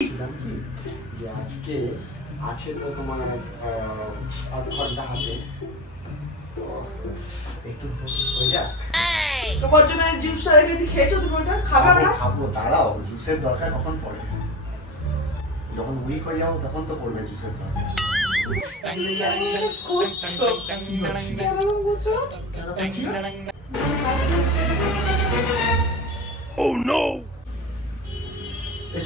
কি যে আজকে আছে তো তোমার আধ ঘন্টা হাতে, তো একটু হয়ে যাক। তোমার জন্য জুসটা রেখেছি, খেয়েছো তুমি? ওটা খাবে না? খাবো, দাঁড়াও। জুসের দরকার কখন পড়ে? যখন উইক হয়ে যাবো তখন তো পড়বে জুসের দরকার।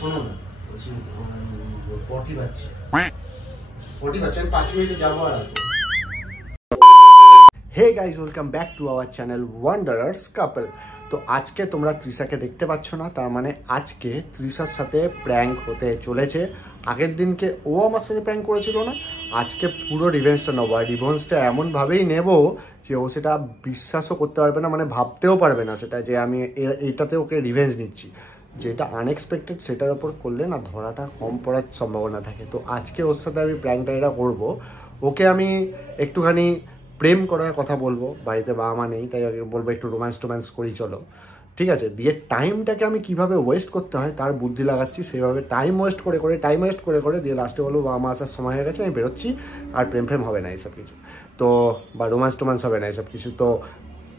শোনো না, পটি বাচ্চা 5 মিনিটে যাবো আর আসবো। Hey guys, welcome back to our channel wanderers couple. তো আজকে তোমরা তৃষাকে দেখতে পাচ্ছ না, তার মানে আজকে তৃষার সাথে প্র্যাঙ্ক হতে চলেছে। আগের দিনকে ও আমার সাথে প্র্যাঙ্ক করেছিল না, আজকে পুরো রিভেঞ্জটা নেবো। আর রিভেঞ্জটা এমনভাবেই নেবো যে ও সেটা বিশ্বাসও করতে পারবে না, মানে ভাবতেও পারবে না সেটা যে আমি এইটাতে ওকে রিভেঞ্জ নিচ্ছি। যেটা আনএক্সপেক্টেড সেটার ওপর করলে না ধরাটা কম পড়ার সম্ভাবনা থাকে। তো আজকে ওর সাথে আমি প্র্যাঙ্কটা এটা করবো। ওকে আমি একটুখানি প্রেম করার কথা বলবো, বাড়িতে বাবা মা নেই, তাই বলবো একটু রোম্যান্স করি চলো, ঠিক আছে। দিয়ে টাইমটাকে আমি কিভাবে ওয়েস্ট করতে হয় তার বুদ্ধি লাগাচ্ছি, সেভাবে টাইম ওয়েস্ট করে দিয়ে লাস্টে বলবো বাবা মা আসার সময় হয়ে গেছে, আমি বেরোচ্ছি, আর প্রেম হবে না এইসব কিছু, তো বা রোম্যান্স হবে না এইসব কিছু। তো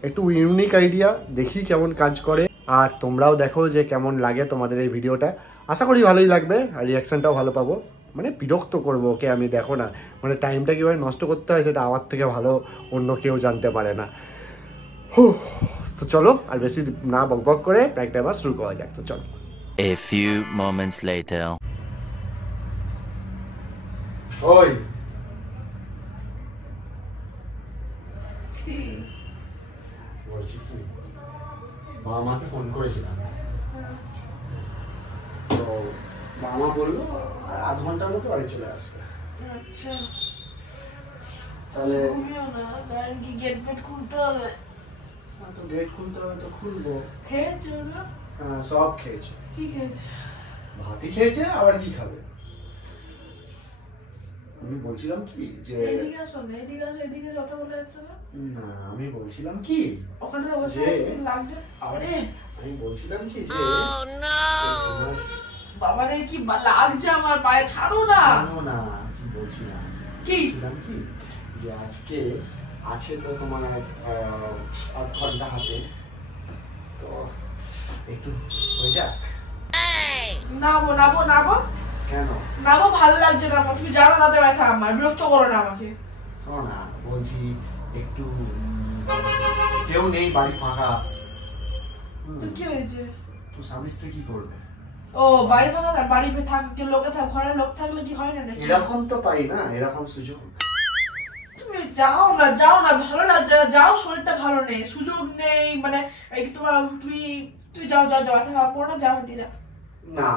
একটু ইউনিক আইডিয়া, দেখি কেমন কাজ করে, আর তোমরাও দেখো যে কেমন লাগে তোমাদের এই ভিডিওটা। আশা করি ভালোই লাগবে, আর রিয়াকশানটাও ভালো পাবো। মানে বিরক্ত করবো ওকে আমি, দেখো না, মানে টাইমটা কীভাবে নষ্ট করতে হয় সেটা আমার থেকে ভালো অন্য কেউ জানতে পারে না। তো চলো আর বেশি না বকবক করে প্র্যাঙ্কটা এবার শুরু করা যাক। তো চলো। A few moments later. ওই বলছি কি, বাবা মাকে ফোন করেছিলাম, তো বাবা মা বললো আর আধ ঘন্টার মতো বাড়ি চলে আসবে। আচ্ছা, তাহলে গেট খুলতে হবে। তো গেট খুলতে হবে, তো খুলবো। খেয়েছো না? হ্যাঁ, সব খেয়েছে। কি খেয়েছে? ভাতই খেয়েছে, আবার কি খাবে? আমি বলছিলাম কি যে এদিকে আসো, এদিকে কথা বলে যাচ্ছে না। না, আমি বলছিলাম কি ওখানে বসে লাগছে। আরে আমি বলছিলাম কি যে বাবারে কি লাগছে আমার পায়ে, ছাড়ো না। না, কি বলছিলাম কি যে আজকে আছে তো তোমার আধ ঘন্টা হাতে, তো একটু হয়ে যাক। নাবো কেন নাবো? ভালো লাগছে না, তুমি জানো তাতে ব্যথা আমার, বিরক্ত করো না আমাকে। শোনো না, বলছি একটু, কেউ নেই, বাড়ি ফাঁকা। কি হয়েছে? তো স্বামী স্ত্রী কি করবে? ও বাড়ি ফাঁকা, বাড়ি থাকলে লোকে ঘরের লোক থাকলে কি হয় না? এরকম তো পাই না, এরকম সুযোগ। তুমি যাও না, ভালো লাগছে না, যাও, শরীরটা ভালো নেই, সুযোগ নেই, মানে তোমার তুমি যাও মাথা খারাপ করো না, যাও দিদা। না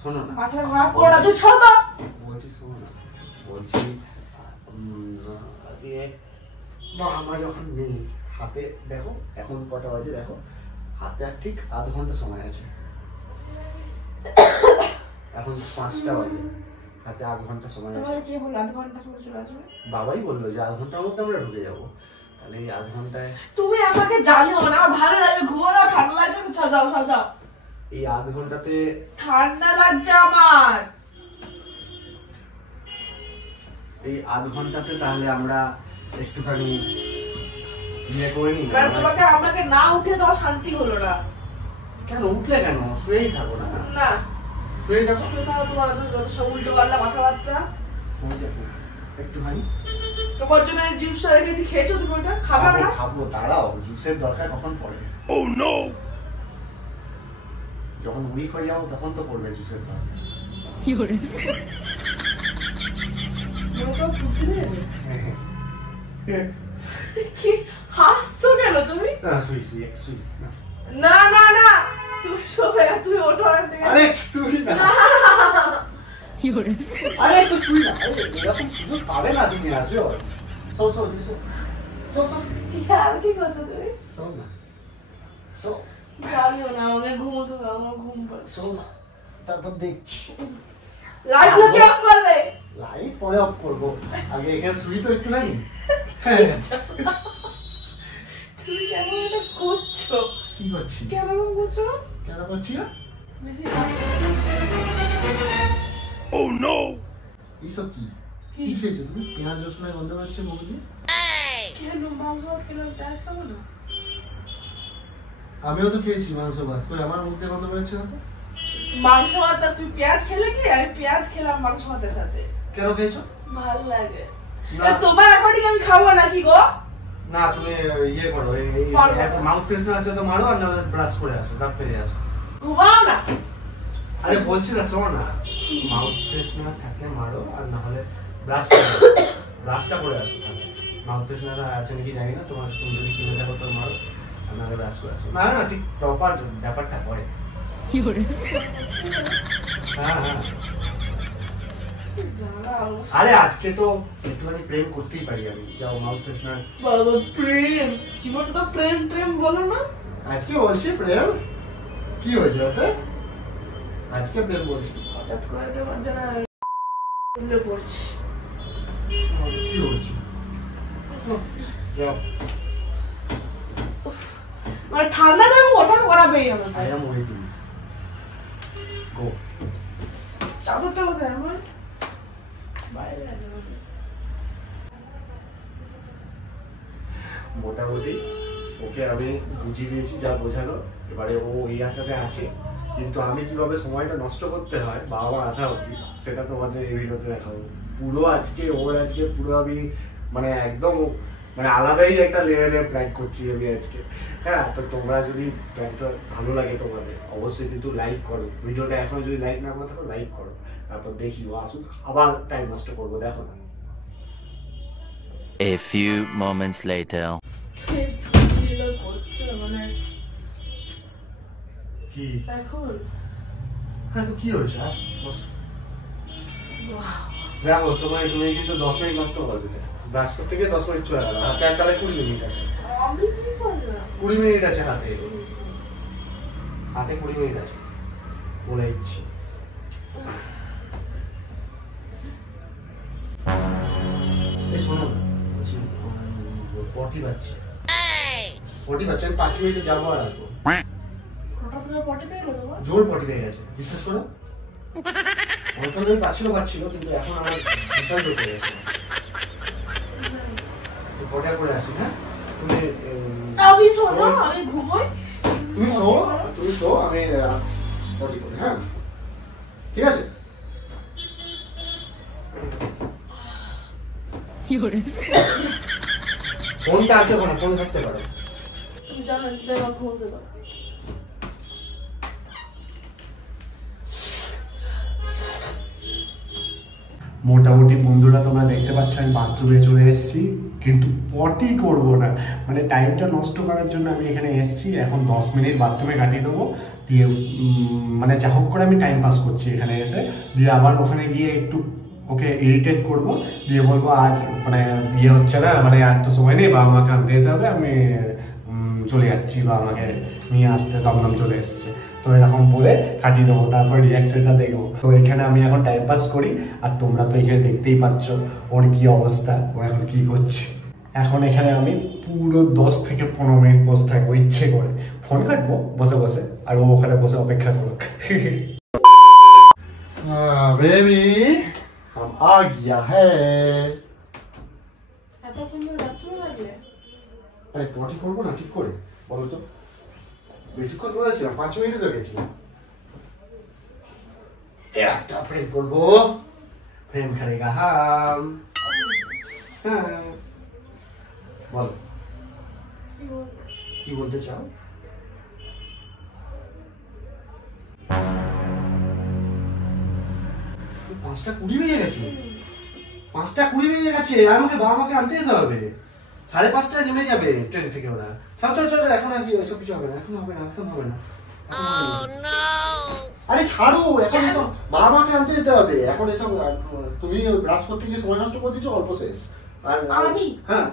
শোনো না, মাথা খারাপ করো না, তুই ছাড়ো তো। বলছি শোনো না, বলছি বাবা মা যখন নেই হাতে, দেখো এখন কটা বাজে, দেখো হাতে আর ঠিক আধ ঘন্টা সময় আছে। এখন 5টা বাজে, হাতে আধ ঘন্টা সময় আছে। কে বললো আধ ঘন্টা সময় চলে আসবে? বাবাই বললো যে আধ ঘন্টার মধ্যে আমরা ঢুকে যাবো। তাহলে এই আধ ঘন্টায় তুমি আমাকে জানিও না, আমার ভালো লাগে, ঘুমো না, ঠান্ডা লাগছে, যাও। এই আধ ঘন্টাতে ঠান্ডা লাগছে আমার। এই আধ ঘন্টাতে তাহলে আমরা একটুখানি ইয়ে করে নিই। তোমাকে আমাকে না উঠে দেওয়া শান্তি হলো না। কেন উঠলে কেন? শুয়েই থাকো না। না, শুয়ে থাকো। তোমার সব উল্টো পাল্টা কথাবার্তা একটুখানি। তোমার জন্য জুসটা রেখেছি, খেয়েছো তুমি? ওটা খাবে না? খাবো, দাঁড়াও। জুসের দরকার কখন পড়ে? Oh no! যখন উইক হয়ে যাবো তখন তো পড়বে জুসের দরকার। কি করে? কি হাসছো কেন তুমি? না, শুই। না তুমি শোবে না, তুমি ওঠো। আরে শুই না। কি করে? আরে একটু শুই না। এরকম সুযোগ পাবে না তুমি, আসো। আর কি করছো তুমি? জানিও না, আমাকে ঘুমোতে হবে, আমার ঘুম পাচ্ছে। তারপর দেখছি লাইটগুলো কি অফ করবে? লাইট পরে অফ করবো, আগে এখানে শুই তো একটু নাই। তুমি কেন এটা করছো? কি করছি? কেন করছো? কেন করছি না? বেশি কাজ এইসব কি কি খেয়েছো তুমি? পেঁয়াজ রসুনের গন্ধ পাচ্ছে মুখ দিয়ে। কেন মাংস ভাত খেলাম পেঁয়াজ খাবো না? আমিও তো খেয়েছি মাংস ভাত, কই আমার মুখ দিয়ে গন্ধ পাচ্ছে না তো? মাংস ভাত আর তুই পেঁয়াজ খেলে কি? আমি পেঁয়াজ খেলাম মাংস ভাতের সাথে। কেন খেয়েছো? ভালো লাগে। না। তোমার অ্যাকর্ডিং আমি খাবো নাকি গো? না তুমি ইয়ে করো, এই পারবো না। একটা মাউথ ফ্রেশনার আছে তো মারো, আর না ব্রাশ করে আসো, দাঁত পেরিয়ে আসো। ঘুমাও না। আরে বলছি না, শোনো না, মাউথ ফ্রেশনার থাকলে মারো, আর না হলে ব্রাশ করে আসো। ব্রাশটা করে আসো। মাউথ ফ্রেশনার আছে নাকি জানি না, তোমার তুমি যদি কিনে থাকো তো মারো, আর না হলে ব্রাশ করে আসো। না না, ঠিক প্রপার ব্যাপারটা করে। হ্যাঁ হ্যাঁ। আরে আজকে তো একটুখানি প্রেম করতেই পারি আমি। যাও মাউথ ফ্রেশনার। বাবা প্রেম, জীবন তো প্রেম প্রেম বলো না। আজকে বলছি প্রেম, কি হয়েছে ওতে? আজকে প্রেম বলছি। হঠাৎ করে তোমার জানা ভুলে পড়ছি। কি হয়েছে? যাও। মানে ঠান্ডা দাম ওঠা করাবেই আমাকে। I am waiting. Go. চাদরটা কোথায় আমার? বাইরে আছে নাকি? মোটামুটি ওকে আমি বুঝিয়ে দিয়েছি যা বোঝানো। এবারে ও এই আশাতে আছে, কিন্তু আমি কিভাবে সময়টা নষ্ট করতে হয় বাবা মার আশা অব্দি, সেটা তোমাদের এই ভিডিওতে দেখাবো। পুরো আজকে পুরো আমি মানে একদম মানে আলাদাই একটা লেভেলের প্র্যাঙ্ক করছি আমি আজকে। হ্যাঁ, তো তোমরা যদি প্র্যাঙ্কটা ভালো লাগে তোমাদের, অবশ্যই কিন্তু লাইক করো। ভিডিওটা এখনো যদি লাইক না করে থাকো লাইক করো, তারপর দেখি ও আসুক, আবার টাইম নষ্ট করবো, দেখো না। A few moments later. মানে কি এখন হ্যাঁ, তো কি হয়েছে? আস বস। দেখো তুমি কিন্তু 10 মিনিট নষ্ট করবে। ব্রাশ করতে গিয়ে 10 মিনিট চলে গেল, হাতে এককালে 20 মিনিট আছে। আমি কি করলাম? 20 মিনিট আছে হাতে 20 মিনিট আছে বলে দিচ্ছি। এই শোনো না, পটি পাচ্ছি আমি 5 মিনিটে যাবো আর আসবো। হঠাৎ করে পটি পেয়ে গেলো তোমার? জোর পটি পেয়ে গেছে, বিশ্বাস করো। অন্তত পাচ্ছিল, কিন্তু এখন আমার বিশাল জোর পেয়ে গেছে। পটা করে আসি। হ্যাঁ, আমি শোনো, আমি ঘুমোই। তুমি শো, আমি আসছি পটি করে। হ্যাঁ ঠিক আছে। ফোনটা আছে ওখানে, ফোন থাকতে পারে। তুমি জানো জানো ঘুমোতে দাও। মোটামুটি বন্ধুরা তোমরা দেখতে পাচ্ছ আমি বাথরুমে চলে এসেছি, কিন্তু পটি করব না। মানে টাইমটা নষ্ট করার জন্য আমি এখানে এসেছি। এখন 10 মিনিট বাথরুমে কাটিয়ে দেবো, দিয়ে মানে যা হোক করে আমি টাইম পাস করছি এখানে এসে। দিয়ে আবার ওখানে গিয়ে একটু ওকে ইরিটেট করবো, দিয়ে বলবো আর মানে ইয়ে হচ্ছে না, মানে আর তো সময় নেই, বাবা মাকে আনতে যেতে হবে, আমি চলে যাচ্ছি, বা আমাকে নিয়ে আসতে দমদম চলে এসছে। তো এরকম বলে কাটিয়ে দেবো, তারপর রিয়াকশনটা দেখবো। তো এখানে আমি এখন টাইম পাস করি, আর তোমরা তো এখানে দেখতেই পাচ্ছ ওর কি অবস্থা, ও এখন কি করছে। এখন এখানে আমি পুরো 10 থেকে 15 মিনিট বসে থাকবো ইচ্ছে করে, ফোন কাটবো বসে বসে, আর ও ওখানে বসে অপেক্ষা করুক। বেবি आ गया है। এত সুন্দর বাথরুম লাগলে? আরে পটি করবো না ঠিক করে বলো তো? বেশিক্ষণ বলেছিলাম, 5 মিনিটে তো গেছিলাম। একটা প্রেম করবো, প্রেম করেগা হাম। হ্যাঁ বল, কি বলতে চাও? 5:20 বেজে গেছে। 5:20 বেজে গেছে, আর আমাকে বাবা মাকে আনতে যেতে হবে। 5:30টায় নেমে যাবে ট্রেন থেকে ওরা। চল এখন আর কি ওইসব কিছু হবে না, এখন হবে না। আরে ছাড়ো, এখন এসব বাবা মাকে আনতে যেতে হবে। এখন এসব তুমি ব্রাশ করতে গিয়ে সময় নষ্ট করে দিচ্ছ, অল্প শেষ। আর হ্যাঁ,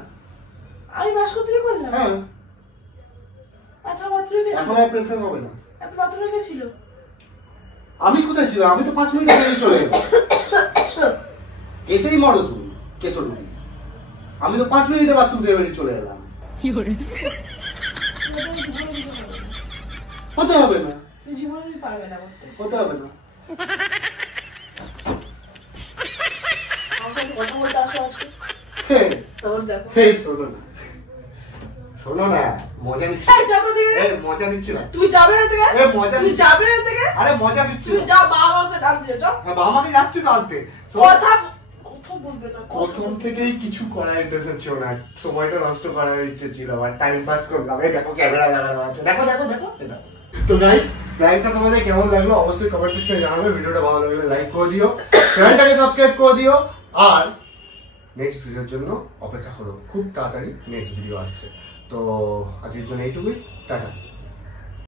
আমি ব্রাশ করতে গিয়ে করলাম? হ্যাঁ, আচ্ছা বাথরুমে গেছিল? এখন আর প্রেম হবে না। এত বাথরুমে গেছিল? আমি কোথায় ছিলাম? আমি তো 5 মিনিট আগে চলে এলাম। কেসেই মরো তুমি, কেসর রুটি। আমি তো 5 মিনিটে বাথরুম থেকে বেরিয়ে চলে এলাম। হতে হবে না, তুমি জীবনে কিছু পারবে না করতে। হতে হবে না। আমার সাথে কথা বলতে আসো আজকে। হ্যাঁ তারপর দেখো। এই শোনো না, শোনো না, মজা নিচ্ছি। এই যাবো দিকে। এই মজা নিচ্ছি না। তুমি যাবে না থেকে? এই মজা তুমি নিচ্ছি। যাবে না থেকে? আরে মজা নিচ্ছি তুমি না। যা বাবাকে ডাকতে যাও। হ্যাঁ, বাবা মাকে যাচ্ছি তো আনতে। কথা বলবে না। প্রথম থেকেই কিছু করার ইন্টেনশন ছিল না, সময়টা নষ্ট করার ইচ্ছে ছিল, আর টাইম পাস করলাম। এই দেখো ক্যামেরা লাগানো আছে, দেখো দেখো দেখো এটা। তো গাইস, প্র্যাঙ্কটা তোমাদের কেমন লাগলো অবশ্যই কমেন্ট সেকশনে জানাবে। ভিডিওটা ভালো লাগলে লাইক করে দিও, চ্যানেলটাকে সাবস্ক্রাইব করে দিও, আর নেক্সট ভিডিওর জন্য অপেক্ষা করো। খুব তাড়াতাড়ি নেক্সট ভিডিও আসছে। তো আজকের জন্য এইটুকুই, টাটা।